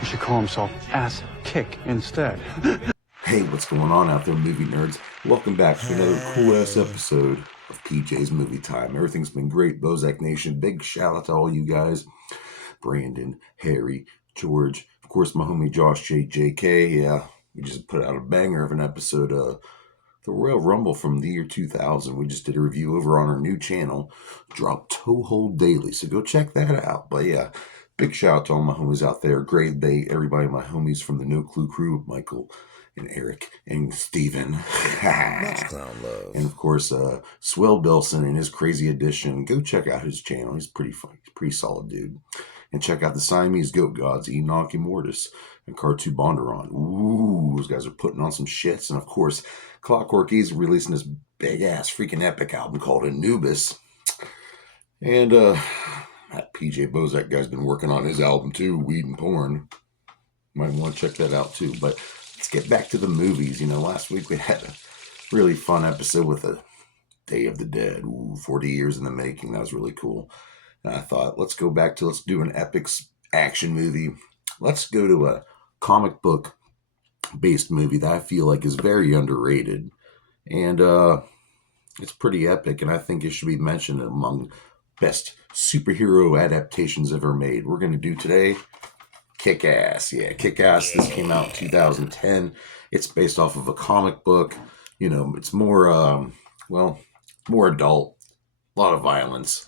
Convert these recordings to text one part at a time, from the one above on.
He should call himself Ass Kick instead. Hey, what's going on out there, movie nerds? Welcome back to another cool-ass episode of PJ's Movie Time. Everything's been great, Bozak Nation. Big shout out to all you guys. Brandon, Harry, George, of course, my homie Josh JK. Yeah, we just put out a banger of an episode of the Royal Rumble from the year 2000. We just did a review over on our new channel, Drop Toehold Daily. So go check that out. But yeah, big shout out to all my homies out there. Great day, everybody, my homies from the No Clue crew, Michael and Eric and Steven. Much clown love. And of course, Swell Bilson and his crazy edition. Go check out his channel. He's pretty funny, pretty solid dude. And check out the Siamese Goat Gods, Enoch and Mortis, and Cartu Bondurant. Ooh, those guys are putting on some shits. And of course, Clockwork is releasing this big ass freaking epic album called Anubis. And that PJ Bozak guy's been working on his album too, Weed and Porn. Might want to check that out too. But let's get back to the movies. You know, last week we had a really fun episode with the Day of the Dead. Ooh, 40 years in the making. That was really cool. And I thought, let's go back to, let's do an epic action movie. Let's go to a comic book based movie that I feel like is very underrated. And it's pretty epic. And I think it should be mentioned among best superhero adaptations ever made. We're going to do today Kick-Ass. Yeah, Kick-Ass. This came out in 2010. It's based off of a comic book. You know, it's more, more adult. A lot of violence.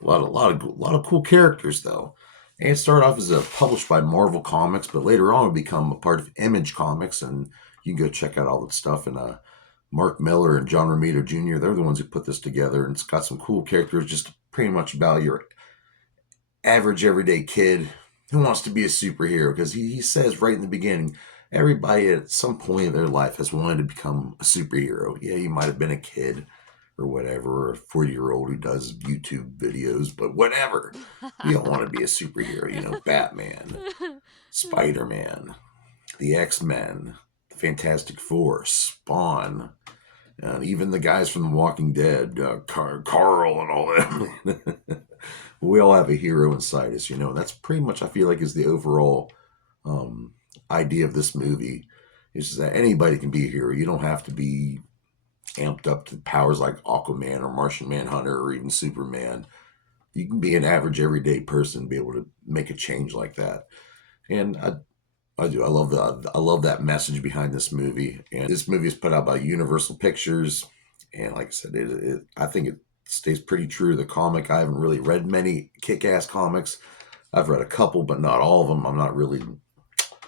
A lot of cool characters though. And it started off as published by Marvel Comics, but later on it become a part of Image Comics, and you can go check out all that stuff. And Mark Miller and John Romita Jr., they're the ones who put this together, and it's got some cool characters, just pretty much about your average everyday kid who wants to be a superhero, because he says right in the beginning, everybody at some point in their life has wanted to become a superhero. Yeah, you might have been a kid or whatever, or a 40-year-old who does YouTube videos, but whatever. You don't want to be a superhero, you know, Batman, Spider-Man, the X-Men, the Fantastic Four, Spawn, even the guys from The Walking Dead, Carl and all that. We all have a hero inside us, you know, and that's pretty much, I feel like, is the overall idea of this movie, is that anybody can be a hero. You don't have to be amped up to powers like Aquaman or Martian Manhunter or even Superman. You can be an average everyday person and be able to make a change like that. And I do. I love that message behind this movie. And this movie is put out by Universal Pictures. And like I said, I think it stays pretty true to the comic. I haven't really read many Kick-Ass comics. I've read a couple, but not all of them. I'm not really.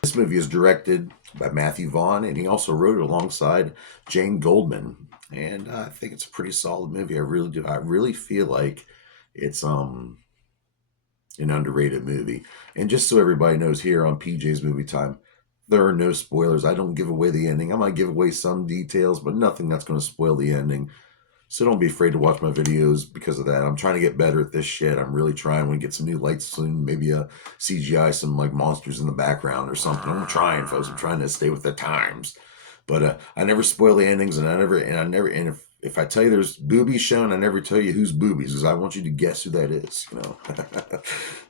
This movie is directed by Matthew Vaughn, and he also wrote it alongside Jane Goldman. And I think it's a pretty solid movie. I really do. I really feel like it's an underrated movie. And just so everybody knows, here on PJ's Movie Time, there are no spoilers. I don't give away the ending. I might give away some details, but nothing that's going to spoil the ending. So don't be afraid to watch my videos because of that. I'm trying to get better at this shit. I'm really trying. We get some new lights soon. Maybe a CGI, some like monsters in the background or something. I'm trying, folks. I'm trying to stay with the times. But I never spoil the endings, and if I tell you there's boobies shown, I never tell you whose boobies, because I want you to guess who that is, you know.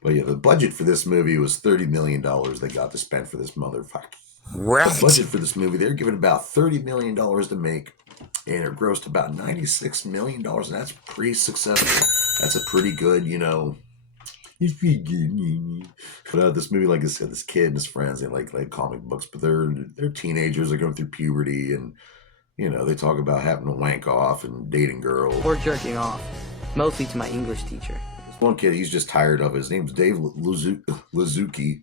But yeah, the budget for this movie was $30 million they got to spend for this motherfucker. Right. The budget for this movie, they're given about $30 million to make, and it grossed about $96 million, and that's pretty successful. That's a pretty good, you know. But this movie, like I said, this kid and his friends, they like comic books, but they're teenagers. They're going through puberty, and you know, they talk about having to wank off and dating girls or jerking off, mostly to my English teacher. This one kid, he's just tired of it. His name's Dave Lazuski.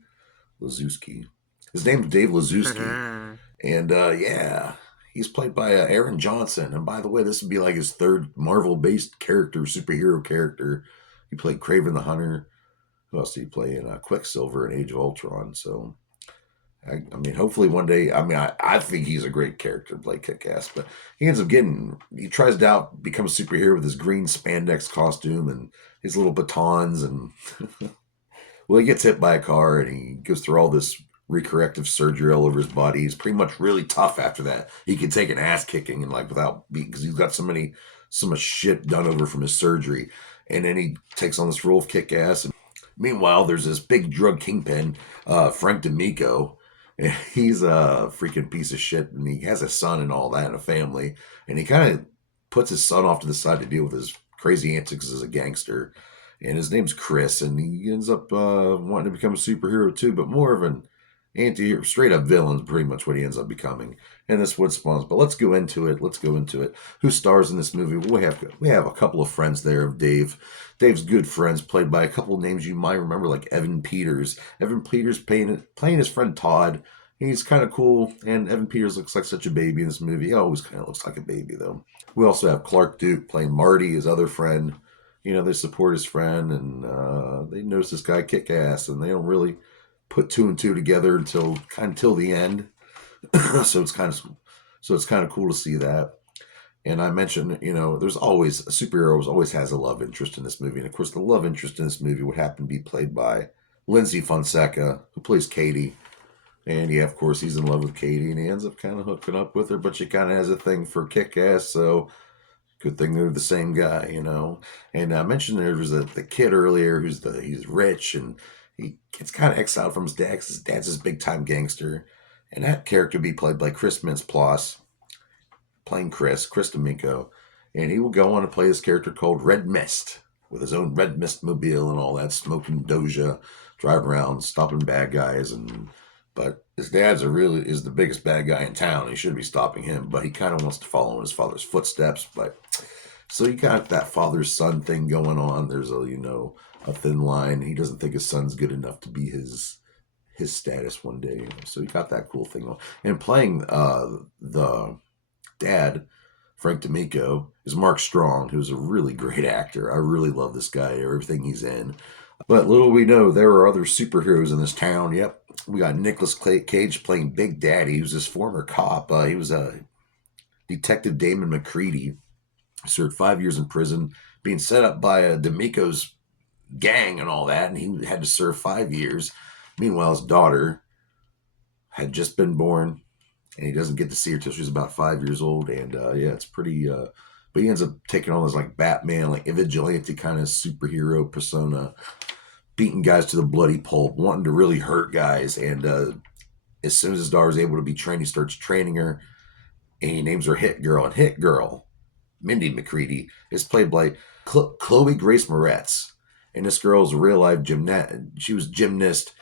His name's Dave Lazuski, and yeah, he's played by Aaron Johnson. And by the way, this would be like his third Marvel-based superhero character. He played Kraven the Hunter. Who else did he play in Quicksilver and Age of Ultron? So, I mean, hopefully one day, I think he's a great character to play Kick-Ass, but he ends up he tries to become a superhero with his green spandex costume and his little batons, and well, he gets hit by a car and he goes through all this recorrective surgery all over his body. He's pretty much really tough after that. He can take an ass kicking and without being, because he's got so much shit done over from his surgery. And then he takes on this role of Kick-Ass, and Meanwhile, there's this big drug kingpin, Frank D'Amico. And he's a freaking piece of shit, and he has a son and all that, and a family. And he kind of puts his son off to the side to deal with his crazy antics as a gangster. And his name's Chris, and he ends up wanting to become a superhero too, but more of an anti-hero, straight up villain, pretty much what he ends up becoming. And that's what spawns. But let's go into it. Let's go into it. Who stars in this movie? Well, we have a couple of friends there of Dave. Dave's good friends, played by a couple of names you might remember, like Evan Peters. Evan Peters playing his friend Todd. He's kind of cool, and Evan Peters looks like such a baby in this movie. He always kind of looks like a baby, though. We also have Clark Duke playing Marty, his other friend. You know, they support his friend, and they notice this guy kick ass, and they don't really put two and two together until the end. so it's kind of cool to see that. And I mentioned, there's always a superhero always has a love interest in this movie, and of course, the love interest in this movie would happen to be played by Lindsay Fonseca, who plays Katie. And yeah, of course, he's in love with Katie, and he ends up kind of hooking up with her, but she kind of has a thing for kick-ass, so good thing they're the same guy, And I mentioned there was the kid earlier he's rich, and he gets kind of exiled from his dad because his dad's this big-time gangster. And that character would be played by Chris Mintz-Plasse, playing Chris D'Amico. And he will go on to play this character called Red Mist, with his own Red Mist mobile and all that, smoking Doja, drive around, stopping bad guys, but his dad's is the biggest bad guy in town. He should be stopping him, but he kind of wants to follow in his father's footsteps. But so you got that father-son thing going on. There's a thin line. He doesn't think his son's good enough to be his status one day. So you got that cool thing on. And playing the dad, Frank D'Amico, is Mark Strong, who's a really great actor. I really love this guy, everything he's in. But little we know, there are other superheroes in this town. Yep. We got Nicolas Cage playing Big Daddy, who's this former cop. He was a Detective Damon McCready. Served 5 years in prison, being set up by D'Amico's gang and all that, and he had to serve 5 years. Meanwhile, his daughter had just been born, and he doesn't get to see her till she's about 5 years old. And it's pretty. But he ends up taking on this like Batman, like vigilante kind of superhero persona, beating guys to the bloody pulp, wanting to really hurt guys. And as soon as his daughter's able to be trained, he starts training her, and he names her Hit Girl. And Hit Girl, Mindy McCready, is played by Chloe Grace Moretz. And this girl's a real life gymnast. She was gymnast.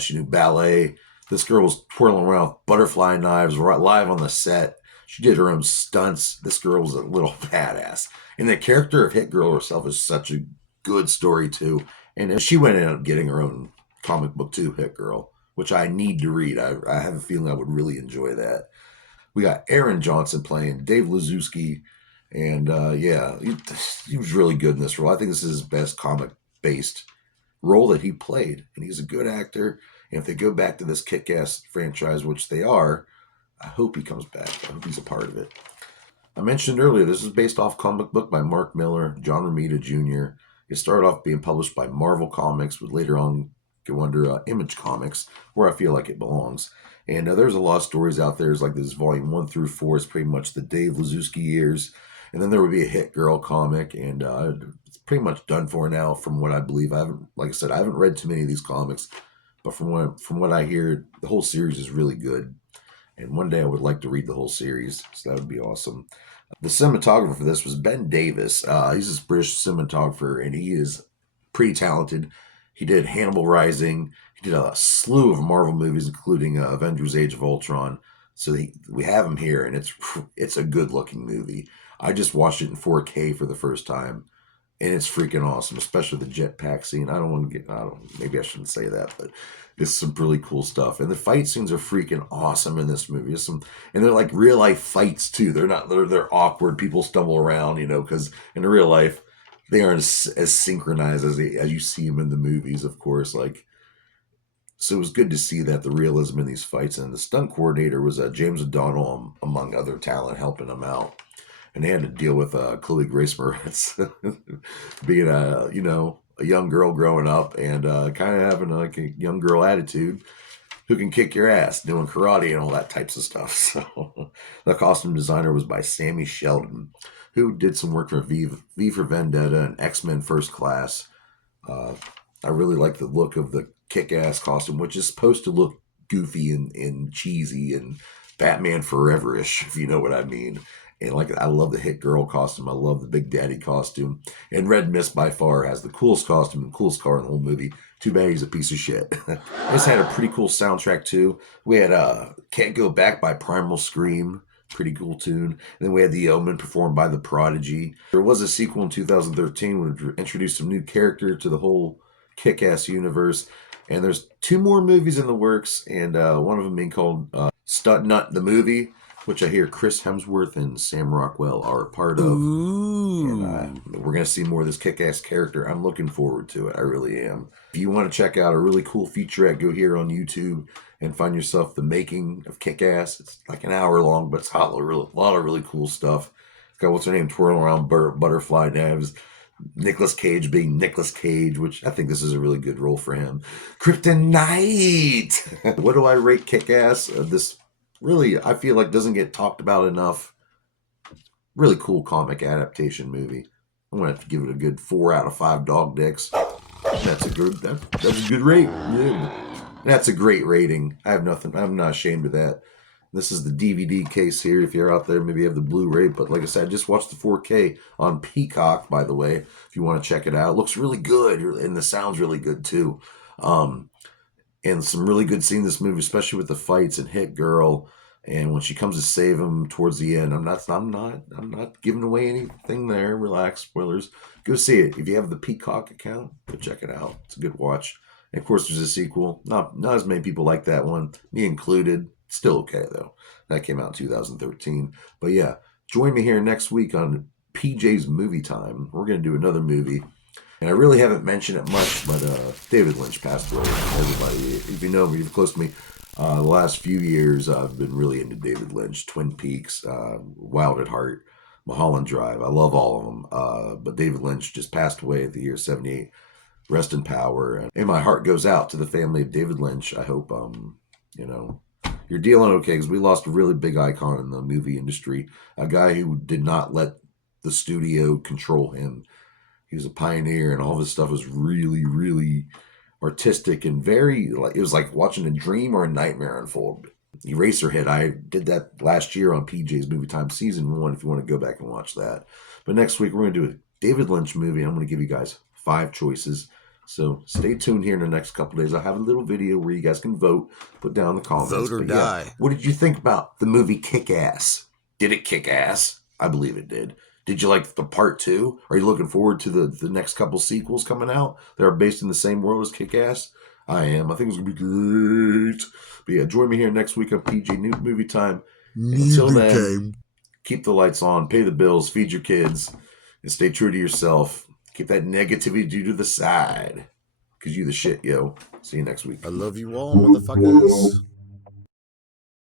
She knew ballet. This girl was twirling around with butterfly knives live on the set. She did her own stunts. This girl was a little badass. And the character of Hit Girl herself is such a good story, too. And she went in up getting her own comic book, too, Hit Girl, which I need to read. I have a feeling I would really enjoy that. We got Aaron Johnson playing Dave Lazuski. And, he was really good in this role. I think this is his best comic-based role that he played. And he's a good actor. And if they go back to this kick-ass franchise, which they are, I hope he comes back. I hope he's a part of it. I mentioned earlier, this is based off comic book by Mark Miller, John Romita Jr. It started off being published by Marvel Comics, would later on go under Image Comics, where I feel like it belongs. And there's a lot of stories out there. It's like this volume 1 through 4 is pretty much the Dave Lazuski years. And then there would be a Hit Girl comic, and it's pretty much done for now from what I believe. I haven't read too many of these comics, but from what I hear, the whole series is really good. And one day I would like to read the whole series, so that would be awesome. The cinematographer for this was Ben Davis. He's this British cinematographer, and he is pretty talented. He did Hannibal Rising. He did a slew of Marvel movies, including Avengers: Age of Ultron. So we have him here, and it's a good-looking movie. I just watched it in 4K for the first time, and it's freaking awesome, especially the jetpack scene. Maybe I shouldn't say that, but it's some really cool stuff. And the fight scenes are freaking awesome in this movie. And they're like real life fights too. They're awkward. People stumble around, because in real life, they aren't as synchronized as you see them in the movies, of course. So it was good to see that the realism in these fights. And the stunt coordinator was James O'Donnell, among other talent, helping them out. And they had to deal with Chloe Grace Moretz being a young girl growing up and kind of having like a young girl attitude who can kick your ass doing karate and all that types of stuff. So the costume designer was by Sammy Sheldon, who did some work for V for Vendetta and X-Men First Class. I really like the look of the Kick-Ass costume, which is supposed to look goofy and cheesy and Batman Forever-ish, if you know what I mean. And like, I love the Hit Girl costume. I love the Big Daddy costume. And Red Mist by far has the coolest costume and coolest car in the whole movie. Too bad he's a piece of shit. This had a pretty cool soundtrack too. We had Can't Go Back by Primal Scream. Pretty cool tune. And then we had The Omen performed by The Prodigy. There was a sequel in 2013 which introduced some new character to the whole Kick-Ass universe. And there's 2 more movies in the works, and one of them being called Stunt Nut the Movie, which I hear Chris Hemsworth and Sam Rockwell are a part of. Ooh. And we're going to see more of this Kick-Ass character. I'm looking forward to it. I really am. If you want to check out a really cool featurette, go here on YouTube and find yourself The Making of Kick-Ass. It's like an hour long, but it's a lot of really cool stuff. It's got, what's her name, twirling around butterfly knives. Nicolas Cage being Nicolas Cage, which I think this is a really good role for him. Kryptonite! What do I rate Kick-Ass? This really, I feel like, doesn't get talked about enough. Really cool comic adaptation movie. I'm going to have to give it a good 4 out of 5 dog dicks. That's a good rate. Yeah. That's a great rating. I'm not ashamed of that. This is the DVD case here. If you're out there, maybe you have the Blu-ray. But like I said, I just watched the 4K on Peacock, by the way, if you want to check it out. It looks really good, and the sound's really good, too. And some really good scenes in this movie, especially with the fights and Hit Girl. And when she comes to save him towards the end, I'm not giving away anything there. Relax, spoilers. Go see it. If you have the Peacock account, go check it out. It's a good watch. And of course, there's a sequel. Not as many people like that one, me included. Still okay, though. That came out in 2013. But yeah, join me here next week on PJ's Movie Time. We're going to do another movie. And I really haven't mentioned it much, but David Lynch passed away. Everybody, if you know me, you're close to me, the last few years I've been really into David Lynch. Twin Peaks, Wild at Heart, Mulholland Drive. I love all of them. But David Lynch just passed away at the year 78. Rest in power. And my heart goes out to the family of David Lynch. I hope, you're dealing okay, because we lost a really big icon in the movie industry. A guy who did not let the studio control him. He was a pioneer, and all of his stuff was really, really artistic and very, like, it was like watching a dream or a nightmare unfold. Eraserhead, I did that last year on PJ's Movie Time Season 1, if you want to go back and watch that. But next week, we're going to do a David Lynch movie. I'm going to give you guys 5 choices. So stay tuned here in the next couple of days. I'll have a little video where you guys can vote. Put down in the comments. Vote or die. What did you think about the movie Kick-Ass? Did it kick ass? I believe it did. Did you like the part 2? Are you looking forward to the next couple sequels coming out that are based in the same world as Kick-Ass? I am. I think it's going to be great. But yeah, join me here next week on PJ Movie Time. Until then, keep the lights on, pay the bills, feed your kids, and stay true to yourself. Keep that negativity to the side. Because you the shit, yo. See you next week. I love you all, motherfuckers.